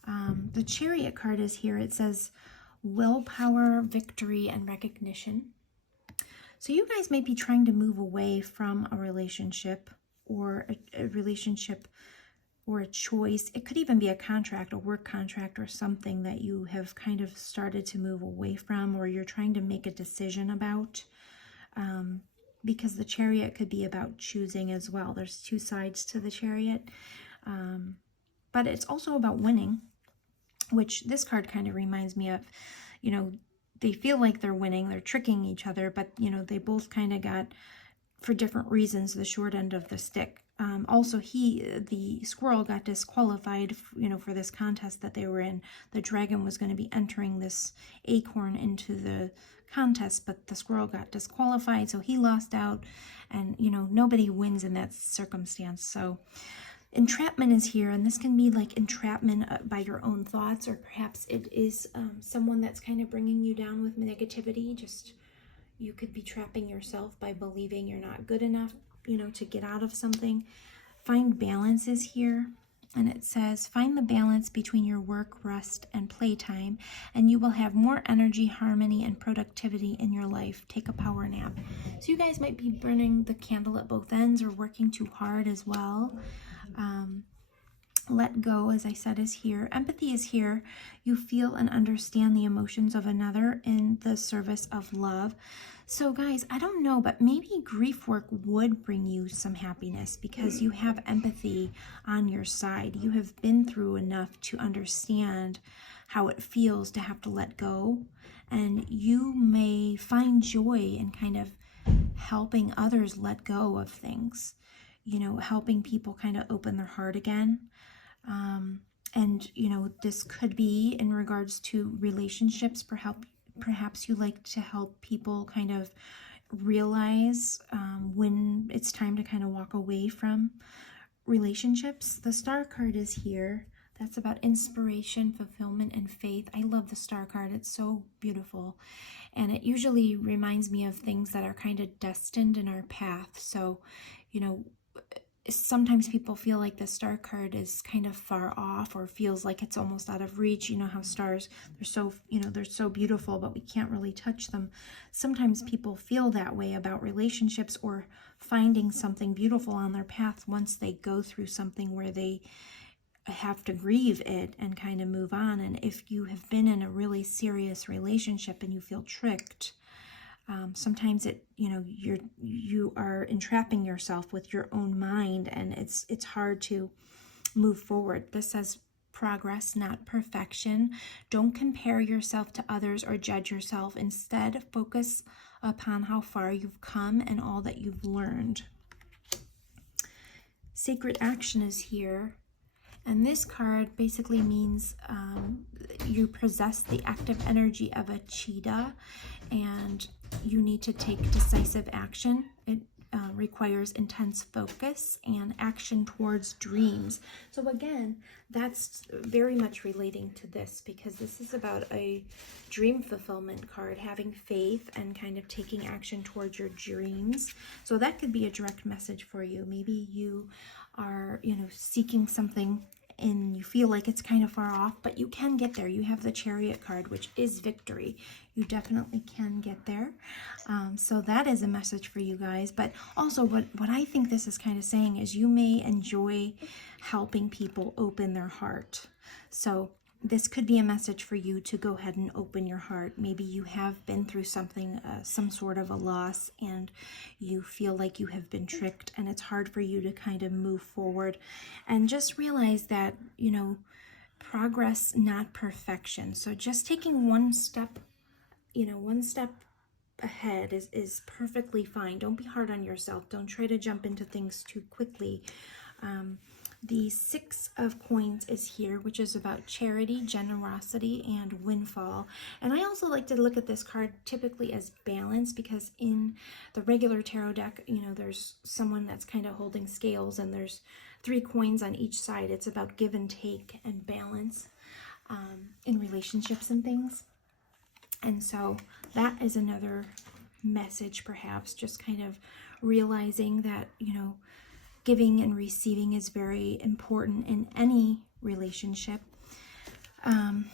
The Chariot card is here. It says willpower, victory, and recognition. So you guys might be trying to move away from a relationship, or a relationship or a choice. It could even be a contract, a work contract, or something that you have kind of started to move away from, or you're trying to make a decision about, because the Chariot could be about choosing as well. There's two sides to the Chariot, but it's also about winning, which this card kind of reminds me of. They feel like they're winning, they're tricking each other, but they both kind of got, for different reasons, the short end of the stick. Also, the squirrel got disqualified, for this contest that they were in. The dragon was going to be entering this acorn into the contest, but the squirrel got disqualified, so he lost out, and nobody wins in that circumstance. So entrapment is here, and this can be like entrapment by your own thoughts, or perhaps it is someone that's kind of bringing you down with negativity. Just, you could be trapping yourself by believing you're not good enough, to get out of something. Find balance is here, and it says, find the balance between your work, rest, and playtime, and you will have more energy, harmony, and productivity in your life. Take a power nap. So you guys might be burning the candle at both ends, or working too hard as well. Let go, as I said, is here. Empathy is here. You feel and understand the emotions of another in the service of love. So guys, I don't know, but maybe grief work would bring you some happiness because you have empathy on your side. You have been through enough to understand how it feels to have to let go. And you may find joy in kind of helping others let go of things. Helping people kind of open their heart again. And this could be in regards to relationships. Perhaps you like to help people kind of realize when it's time to kind of walk away from relationships. The Star card is here. That's about inspiration, fulfillment, and faith. I love the Star card. It's so beautiful. And it usually reminds me of things that are kind of destined in our path. So, sometimes people feel like the Star card is kind of far off, or feels like it's almost out of reach. How stars, they're so beautiful, but we can't really touch them. Sometimes people feel that way about relationships, or finding something beautiful on their path once they go through something where they have to grieve it and kind of move on. And if you have been in a really serious relationship and you feel tricked, sometimes you are entrapping yourself with your own mind, and it's hard to move forward. This says progress, not perfection. Don't compare yourself to others or judge yourself. Instead, focus upon how far you've come and all that you've learned. Sacred action is here. And this card basically means you possess the active energy of a cheetah and you need to take decisive action. It requires intense focus and action towards dreams. So again, that's very much relating to this, because this is about a dream fulfillment card, having faith and kind of taking action towards your dreams. So that could be a direct message for you. Maybe you are, seeking something and you feel like it's kind of far off, but you can get there. You have the Chariot card, which is victory. You definitely can get there. So that is a message for you guys. But also what I think this is kind of saying is you may enjoy helping people open their heart. So this could be a message for you to go ahead and open your heart. Maybe you have been through something, some sort of a loss, and you feel like you have been tricked and it's hard for you to kind of move forward. And just realize that, progress, not perfection. So just taking one step, one step ahead is perfectly fine. Don't be hard on yourself. Don't try to jump into things too quickly. The Six of Coins is here, which is about charity, generosity, and windfall. And I also like to look at this card typically as balance, because in the regular tarot deck, there's someone that's kind of holding scales and there's 3 coins on each side. It's about give and take and balance in relationships and things. And so that is another message, perhaps, just kind of realizing that, giving and receiving is very important in any relationship. And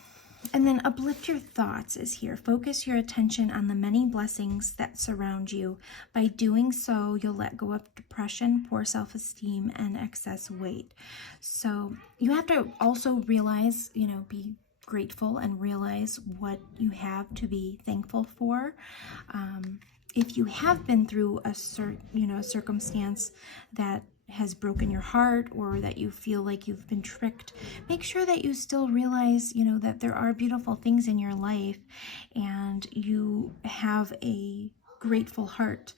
then uplift your thoughts is here. Focus your attention on the many blessings that surround you. By doing so, you'll let go of depression, poor self-esteem, and excess weight. So you have to also realize, be grateful and realize what you have to be thankful for. If you have been through a circumstance that has broken your heart, or that you feel like you've been tricked, make sure that you still realize, that there are beautiful things in your life and you have a grateful heart.